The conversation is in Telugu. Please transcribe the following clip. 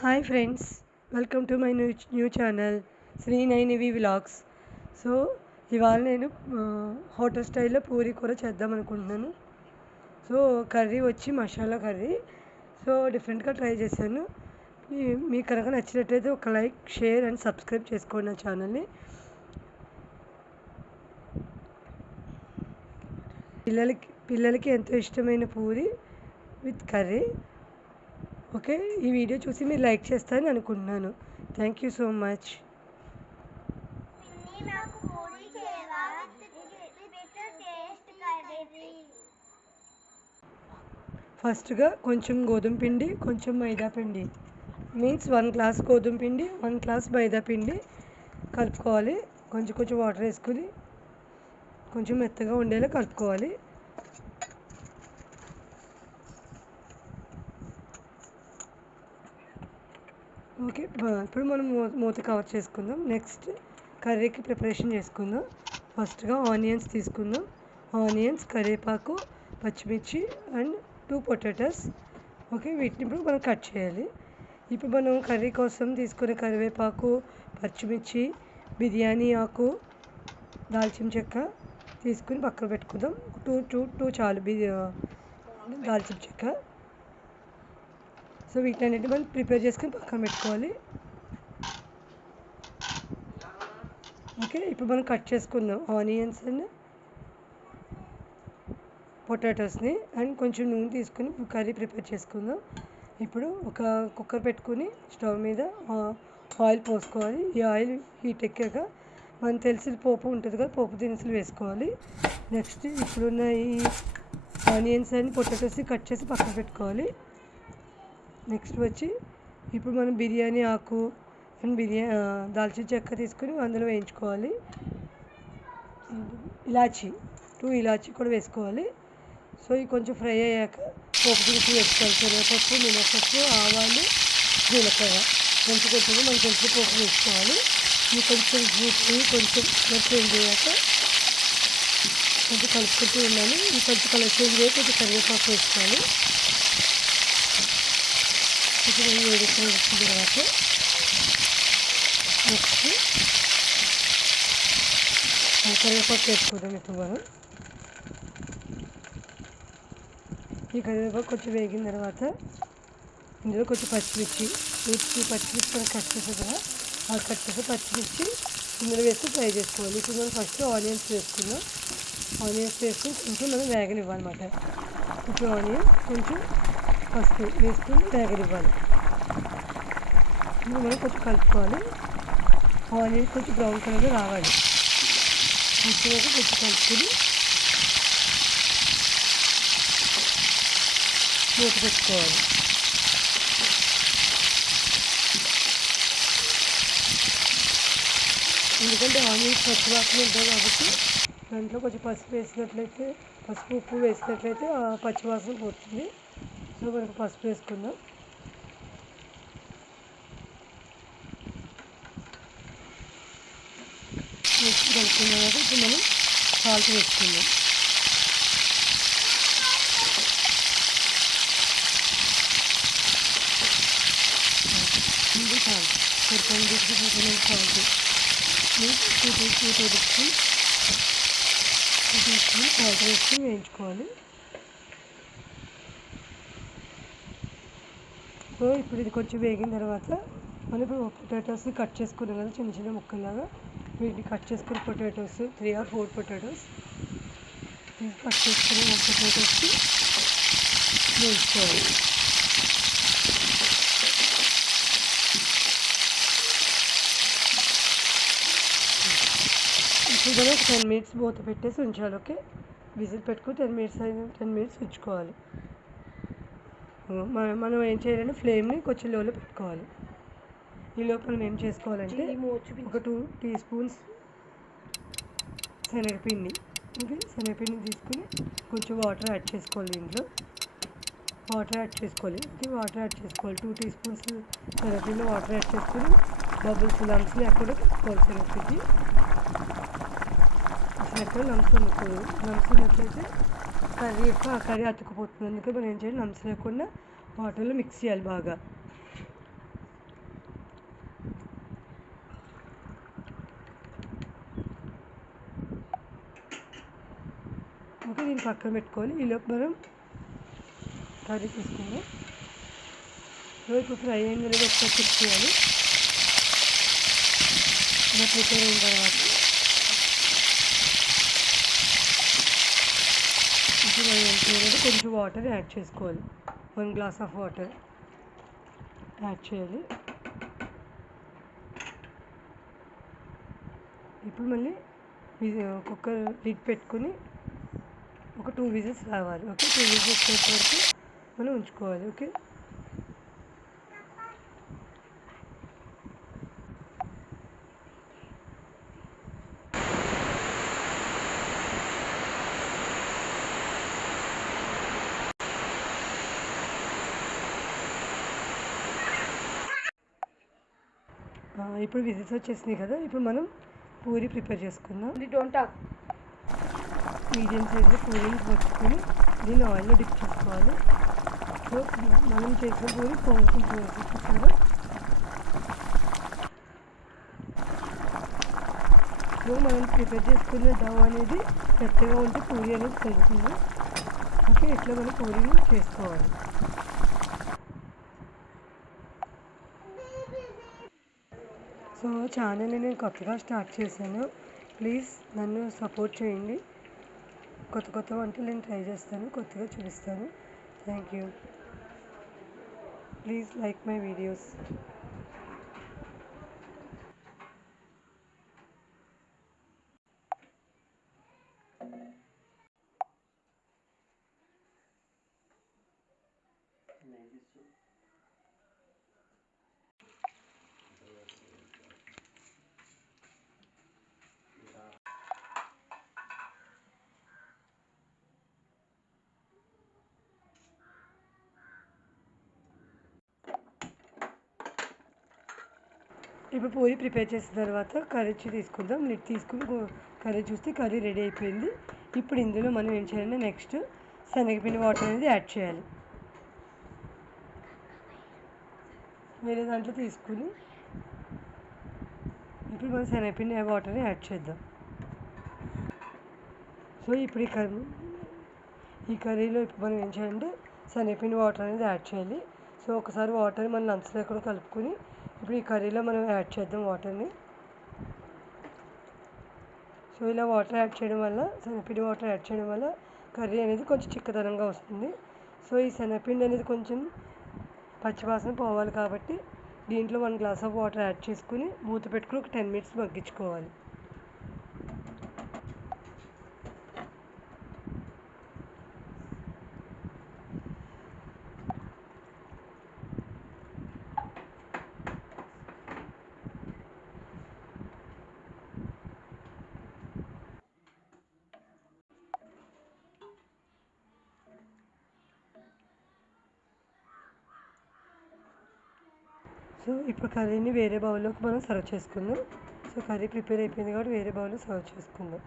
Hi friends, welcome to my new channel Shri Nainivi vlogs. So ఇవాళ నేను హోటల్ స్టైల్లో పూరీ కూర చేద్దాం అనుకుంటున్నాను. సో కర్రీ వచ్చి మసాలా కర్రీ. సో డిఫరెంట్గా ట్రై చేశాను. మీకు కనుక నచ్చినట్లయితే ఒక లైక్, షేర్ అండ్ సబ్స్క్రైబ్ చేసుకోండి నా ఛానల్ని. పిల్లలకి ఎంతో ఇష్టమైన పూరీ విత్ కర్రీ. ఓకే, ఈ వీడియో చూసి మీరు లైక్ చేస్తారని అనుకుంటున్నాను. Thank you so much. ఫస్ట్గా కొంచెం గోధుమ పిండి, కొంచెం మైదా పిండి, మీన్స్ 1 గ్లాస్ గోధుమ పిండి, 1 గ్లాస్ మైదా పిండి కలుపుకోవాలి. కొంచెం కొంచెం వాటర్ వేసుకుని కొంచెం మెత్తగా ఉండేలా కలుపుకోవాలి. ఓకే, ఇప్పుడు మనం మూత కవర్ చేసుకుందాం. నెక్స్ట్ కర్రీకి ప్రిపరేషన్ చేసుకుందాం. ఫస్ట్గా ఆనియన్స్ తీసుకుందాం. ఆనియన్స్, కరివేపాకు, పచ్చిమిర్చి అండ్ 2 పొటాటోస్. ఓకే, వీటిని ఇప్పుడు మనం కట్ చేయాలి. ఇప్పుడు మనం కర్రీ కోసం తీసుకునే కరివేపాకు, పచ్చిమిర్చి, బిర్యానీ ఆకు, దాల్చిన చెక్క తీసుకుని పక్కన పెట్టుకుందాం. టూ చాలు దాల్చిన చెక్క. సో వీటన్నిటి మనం ప్రిపేర్ చేసుకుని పక్కన పెట్టుకోవాలి. ఓకే, ఇప్పుడు మనం కట్ చేసుకుందాం ఆనియన్స్ అండ్ పొటాటోస్ని. అండ్ కొంచెం నూనె తీసుకుని కర్రీ ప్రిపేర్ చేసుకుందాం. ఇప్పుడు ఒక కుక్కర్ పెట్టుకుని స్టవ్ మీద ఆయిల్ పోసుకోవాలి. ఈ ఆయిల్ హీట్ ఎక్కాక మనకు తెలిసిన పోపు ఉంటుంది కదా, పోపు దినుసులు వేసుకోవాలి. నెక్స్ట్ ఇప్పుడున్న ఈ ఆనియన్స్ అండ్ పొటాటోస్ని కట్ చేసి పక్కన పెట్టుకోవాలి. నెక్స్ట్ వచ్చి ఇప్పుడు మనం బిర్యానీ ఆకు అండ్ దాల్చిన చెక్క తీసుకుని అందులో వేయించుకోవాలి. ఇలాచీ 2 ఇలాచీ కూడా వేసుకోవాలి. సో ఇవి కొంచెం ఫ్రై అయ్యాక పోపు దినుసులు వేసుకోవాలి. శనగపప్పు, మినపప్పు, ఆవాలు, జీలకర్ర కొంచెం కొంచెం మనం కొంచెం పోపు వేసుకోవాలి. ఇవి కొంచెం కొంచెం చేంజ్ అయ్యాక కొంచెం కలుపుకుంటూ ఉండాలి. ఇది కొంచెం కలర్ చేంజ్ అయ్యాక కొంచెం కరివేపాకు వేసుకోవాలి. కొంచెం వేడికి వచ్చిన తర్వాత నెక్స్ట్ కరివేపాకు వేసుకుందాం. ఇప్పుడు మనం ఈ కరివేపాకు కొంచెం వేగిన తర్వాత ఇందులో కొంచెం పచ్చిమిర్చి మనం కట్ చేసాం కదా, ఆ కట్ చేసే పచ్చిమిర్చి ఇందులో వేసుకుని ఫ్రై చేసుకోవాలి. ఇప్పుడు మనం ఫస్ట్ ఆనియన్స్ వేసుకుందాం. ఆనియన్స్ వేసుకుని కొంచెం మనం వేగనివ్వాలన్నమాట. కొంచెం ఆనియన్, కొంచెం పసుపు వేసుకుని వేగనివ్వాలి. ఇప్పుడు మనం కొంచెం కలుపుకోవాలి. ఆనియన్స్ కొంచెం బ్రౌన్ కలర్లో రావాలి. కొంచెం కలుపుకొని మూత పెట్టుకోవాలి. ఎందుకంటే ఆనియన్స్ పచ్చివాసన ఉంటాయి కాబట్టి దాంట్లో కొంచెం పసుపు ఉప్పు వేసినట్లయితే ఆ పచ్చివాసన పోతుంది. సో మనకు పసుపు వేసుకుందాం. కలుపుకున్న తర్వాత ఇప్పుడు మనం సాల్ట్ వేసుకుందాం. ఇది సాల్ట్ సరిపోయింది. సాల్ట్ 2 టేబుల్ స్పూన్ సాల్ట్ వేసుకుని వేయించుకోవాలి. సో ఇప్పుడు ఇది కొంచెం వేగిన తర్వాత మనం ఇప్పుడు పొటాటోస్ని కట్ చేసుకున్నాం కదా చిన్న చిన్న ముక్కల్లాగా, వీటిని కట్ చేసుకుని పొటాటోస్ 3 or 4 పొటాటోస్ కట్ చేసుకుని పొటాటోస్ని వేయించుకోవాలి. ఇప్పుడు మనం 10 minutes మూత పెట్టేసి ఉంచాలి. ఓకే, విజిల్ పెట్టుకుని 10 minutes ఉంచుకోవాలి. మనం ఏం చేయాలంటే ఫ్లేమ్ని కొంచెం లోలో పెట్టుకోవాలి. ఈ లోపల మనం ఏం చేసుకోవాలంటే ఒక 2 teaspoons శనగపిండి. ఓకే, శనగపిండి తీసుకుని కొంచెం వాటర్ యాడ్ చేసుకోవాలి. దీంట్లో వాటర్ యాడ్ చేసుకోవాలి. ఓకే, వాటర్ యాడ్ చేసుకోవాలి. 2 teaspoons శనగపిండి వాటర్ యాడ్ చేసుకుని బబుల్స్ లంప్స్ లేకుండా పెట్టుకోవాలి. శనగపిండి అసలు ఎక్కడ లంప్స్ ఉన్నట్లయితే కర్రీ అతుక్కుపోతుంది. అందుకే మనం ఏం చేయాలి, లంప్స్ లేకుండా వాటర్లో మిక్స్ చేయాలి బాగా. ఓకే, దీన్ని పక్కన పెట్టుకోవాలి. ఈలోపు మనం కర్రీ తీసుకుందాం. ఇప్పుడు ఫ్రై అయింది అనేది ఒకసారి చెక్ చేయాలి. ఇలా ప్రిపేర్ అయిన తర్వాత ఇప్పుడు మనం ఏం చేయాలంటే కొంచెం వాటర్ యాడ్ చేసుకోవాలి. 1 గ్లాస్ ఆఫ్ వాటర్ యాడ్ చేయాలి. ఇప్పుడు మళ్ళీ కుక్కర్ లిడ్ పెట్టుకుని ఒక 2 విజిల్స్ రావాలి. ఓకే, 2 విజిల్స్ వచ్చే వరకు మనం ఉంచుకోవాలి. ఓకే, ఇప్పుడు విజిల్స్ వచ్చేసినాయి కదా. ఇప్పుడు మనం పూరి ప్రిపేర్ చేసుకుందాం. మీడియం సైజులో పూరీని పట్టుకొని దీన్ని ఆయిల్లో డిప్ చేసుకోవాలి. సో మనం చేసిన పూరి పొంగుతుంది చూసారా. సో మనం ప్రిపేర్ చేసుకున్న డవ్ అనేది మెత్తగా ఉంటే పూరి అనేది పొంగుతుంది. ఓకే, ఇట్లా మనం పూరీని చేసుకోవాలి. సో ఛానల్ని నేను కొత్తగా స్టార్ట్ చేశాను. ప్లీజ్ నన్ను సపోర్ట్ చేయండి. కొత్త వంటలు నేను ట్రై చేస్తాను, కొత్తగా చూపిస్తాను. Thank you. Please like my videos. ఇప్పుడు పూరి ప్రిపేర్ చేసిన తర్వాత కర్రీ తీసుకుందాం. లిడ్ తీసుకుని కర్రీ చూస్తే కర్రీ రెడీ అయిపోయింది. ఇప్పుడు ఇందులో మనం ఏం చేయాలంటే నెక్స్ట్ శనగపిండి వాటర్ అనేది యాడ్ చేయాలి. వేరే దాంట్లో తీసుకుని ఇప్పుడు మనం శనగపిండి వాటర్ని యాడ్ చేద్దాం. సో ఇప్పుడు ఈ కర్రీలో ఇప్పుడు మనం ఏం చేయాలంటే శనగపిండి వాటర్ అనేది యాడ్ చేయాలి. సో ఒకసారి వాటర్ మనం లంచ్ లేకుండా కలుపుకొని ఇప్పుడు ఈ కర్రీలో మనం యాడ్ చేద్దాం వాటర్ని. సో ఇలా వాటర్ యాడ్ చేయడం వల్ల, శనగపిండి వాటర్ యాడ్ చేయడం వల్ల కర్రీ అనేది కొంచెం చిక్కదనంగా వస్తుంది. సో ఈ శనగపిండి అనేది కొంచెం పచ్చివాసన పోవాలి కాబట్టి దీంట్లో 1 గ్లాస్ ఆఫ్ వాటర్ యాడ్ చేసుకుని మూత పెట్టుకుని ఒక 10 మినిట్స్ మగ్గించుకోవాలి. సో ఇప్పుడు కర్రీని వేరే బౌల్లోకి మనం సర్వ్ చేసుకుందాం. సో కర్రీ ప్రిపేర్ అయిపోయింది కాబట్టి వేరే బౌల్లో సర్వ్ చేసుకుందాం.